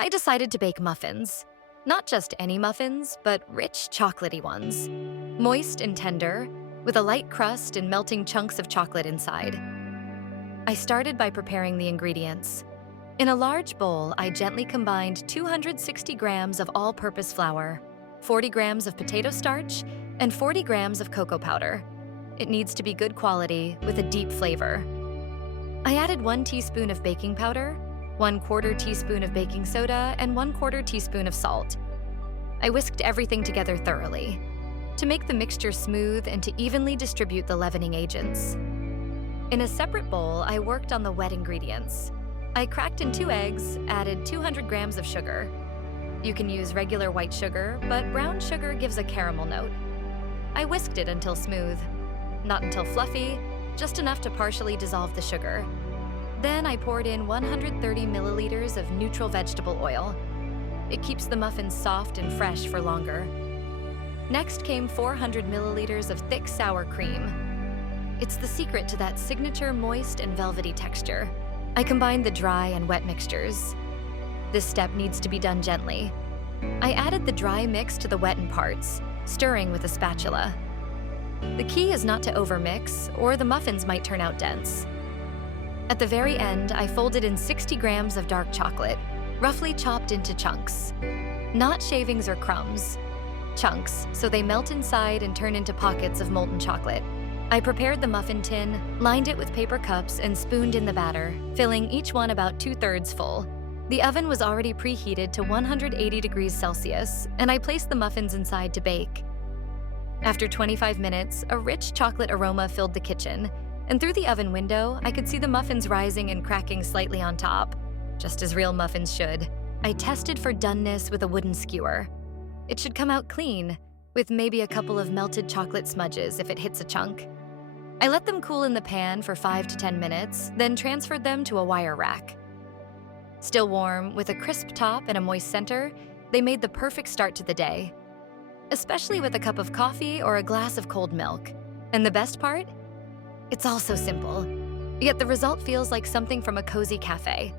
I decided to bake muffins. Not just any muffins, but rich, chocolatey ones. Moist and tender, with a light crust and melting chunks of chocolate inside. I started by preparing the ingredients. In a large bowl, I gently combined 260 grams of all-purpose flour, 40 grams of potato starch, and 40 grams of cocoa powder. It needs to be good quality with a deep flavor. I added 1 teaspoon of baking powder, 1/4 teaspoon of baking soda, and 1/4 teaspoon of salt. I whisked everything together thoroughly to make the mixture smooth and to evenly distribute the leavening agents. In a separate bowl, I worked on the wet ingredients. I cracked in 2 eggs, added 200 grams of sugar. You can use regular white sugar, but brown sugar gives a caramel note. I whisked it until smooth. Not until fluffy, just enough to partially dissolve the sugar. Then I poured in 130 milliliters of neutral vegetable oil. It keeps the muffins soft and fresh for longer. Next came 400 milliliters of thick sour cream. It's the secret to that signature moist and velvety texture. I combined the dry and wet mixtures. This step needs to be done gently. I added the dry mix to the wettened parts, stirring with a spatula. The key is not to overmix, or the muffins might turn out dense. At the very end, I folded in 60 grams of dark chocolate, roughly chopped into chunks. Not shavings or crumbs. Chunks, so they melt inside and turn into pockets of molten chocolate. I prepared the muffin tin, lined it with paper cups, and spooned in the batter, filling each one about 2/3 full. The oven was already preheated to 180 degrees Celsius, and I placed the muffins inside to bake. After 25 minutes, a rich chocolate aroma filled the kitchen, and through the oven window, I could see the muffins rising and cracking slightly on top, just as real muffins should. I tested for doneness with a wooden skewer. It should come out clean, with maybe a couple of melted chocolate smudges if it hits a chunk. I let them cool in the pan for 5 to 10 minutes, then transferred them to a wire rack. Still warm, with a crisp top and a moist center, they made the perfect start to the day, especially with a cup of coffee or a glass of cold milk. And the best part? It's all so simple, yet the result feels like something from a cozy cafe.